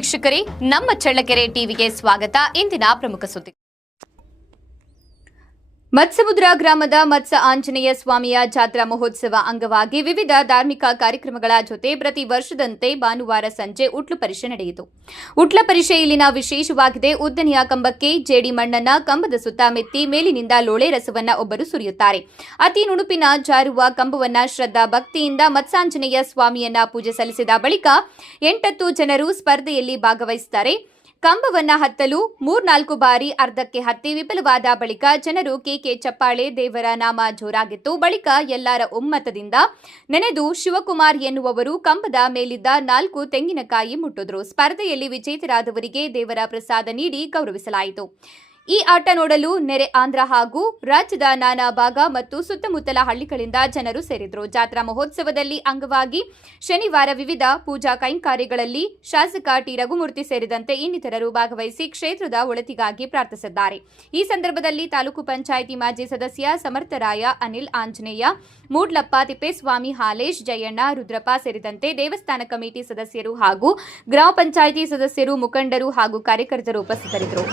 ವೀಕ್ಷಕರೇ, ನಮ್ಮ ಚಳ್ಳಕೆರೆ ಟಿವಿಗೆ ಸ್ವಾಗತ. ಇಂದಿನ ಪ್ರಮುಖ ಸುದ್ದಿ. ಮತ್ಸಮುದ್ರ ಗ್ರಾಮದ ಮತ್ಸ ಆಂಜನೇಯ ಸ್ವಾಮಿಯ ಜಾತ್ರಾ ಮಹೋತ್ಸವ ಅಂಗವಾಗಿ ವಿವಿಧ ಧಾರ್ಮಿಕ ಕಾರ್ಯಕ್ರಮಗಳ ಜೊತೆ ಪ್ರತಿ ವರ್ಷದಂತೆ ಭಾನುವಾರ ಸಂಜೆ ಉಟ್ಲು ಪರಿಷೆ ನಡೆಯಿತು. ಉಟ್ಲ ಪರಿಷೆ ಇಲ್ಲಿನ ವಿಶೇಷವಾಗಿದೆ. ಉದ್ದನೆಯ ಕಂಬಕ್ಕೆ ಜೇಡಿ ಮಣ್ಣನ್ನ ಕಂಬದ ಸುತ್ತ ಮೆತ್ತಿ ಮೇಲಿನಿಂದ ಲೋಳೆ ರಸವನ್ನ ಒಬ್ಬರು ಸುರಿಯುತ್ತಾರೆ. ಅತಿ ನುಣುಪಿನ ಜಾರುವ ಕಂಬವನ್ನ ಶ್ರದ್ಧಾ ಭಕ್ತಿಯಿಂದ ಮತ್ಸಾಂಜನೇಯ ಸ್ವಾಮಿಯನ್ನ ಪೂಜೆ ಸಲ್ಲಿಸಿದ ಬಳಿಕ 8 ಜನರು ಸ್ಪರ್ಧೆಯಲ್ಲಿ ಭಾಗವಹಿಸುತ್ತಾರೆ. ಕಂಬವನ್ನ ಹತ್ತಲು 3-4 ಬಾರಿ ಅರ್ಧಕ್ಕೆ ಹತ್ತಿ ವಿಫಲವಾದ ಬಳಿಕ ಜನರು ಕೇಕೆ ಚಪ್ಪಾಳೆ, ದೇವರ ನಾಮ ಜೋರಾಗಿತ್ತು. ಬಳಿಕ ಎಲ್ಲರ ಒಮ್ಮತದಿಂದ ನೆನೆದು ಶಿವಕುಮಾರ್ ಎನ್ನುವವರು ಕಂಬದ ಮೇಲಿದ್ದ 4 ತೆಂಗಿನಕಾಯಿ ಮುಟ್ಟಿದ್ರು. ಸ್ಪರ್ಧೆಯಲ್ಲಿ ವಿಜೇತರಾದವರಿಗೆ ದೇವರ ಪ್ರಸಾದ ನೀಡಿ ಗೌರವಿಸಲಾಯಿತು. ಈ ಆಟ ನೋಡಲು ನೆರೆ ಆಂಧ್ರ ಹಾಗೂ ರಾಜ್ಯದ ನಾನಾ ಭಾಗ ಮತ್ತು ಸುತ್ತಮುತ್ತಲ ಹಳ್ಳಿಗಳಿಂದ ಜನರು ಸೇರಿದ್ರು. ಜಾತ್ರಾ ಮಹೋತ್ಸವದಲ್ಲಿ ಅಂಗವಾಗಿ ಶನಿವಾರ ವಿವಿಧ ಪೂಜಾ ಕೈಂಕರ್ಯಗಳಲ್ಲಿ ಶಾಸಕ ಟಿ ರಘುಮೂರ್ತಿ ಸೇರಿದಂತೆ ಇನ್ನಿತರರು ಭಾಗವಹಿಸಿ ಕ್ಷೇತ್ರದ ಒಳಿತಿಗಾಗಿ ಪ್ರಾರ್ಥಿಸಿದ್ದಾರೆ. ಈ ಸಂದರ್ಭದಲ್ಲಿ ತಾಲೂಕು ಪಂಚಾಯಿತಿ ಮಾಜಿ ಸದಸ್ಯ ಸಮರ್ಥರಾಯ, ಅನಿಲ್, ಆಂಜನೇಯ, ಮೂಡ್ಲಪ್ಪ, ತಿಪ್ಪೇಸ್ವಾಮಿ, ಹಾಲೇಶ್, ಜಯಣ್ಣ, ರುದ್ರಪ್ಪ ಸೇರಿದಂತೆ ದೇವಸ್ಥಾನ ಕಮಿಟಿ ಸದಸ್ಯರು ಹಾಗೂ ಗ್ರಾಮ ಪಂಚಾಯಿತಿ ಸದಸ್ಯರು, ಮುಖಂಡರು ಹಾಗೂ ಕಾರ್ಯಕರ್ತರು ಉಪಸ್ಥಿತರಿದ್ದರು.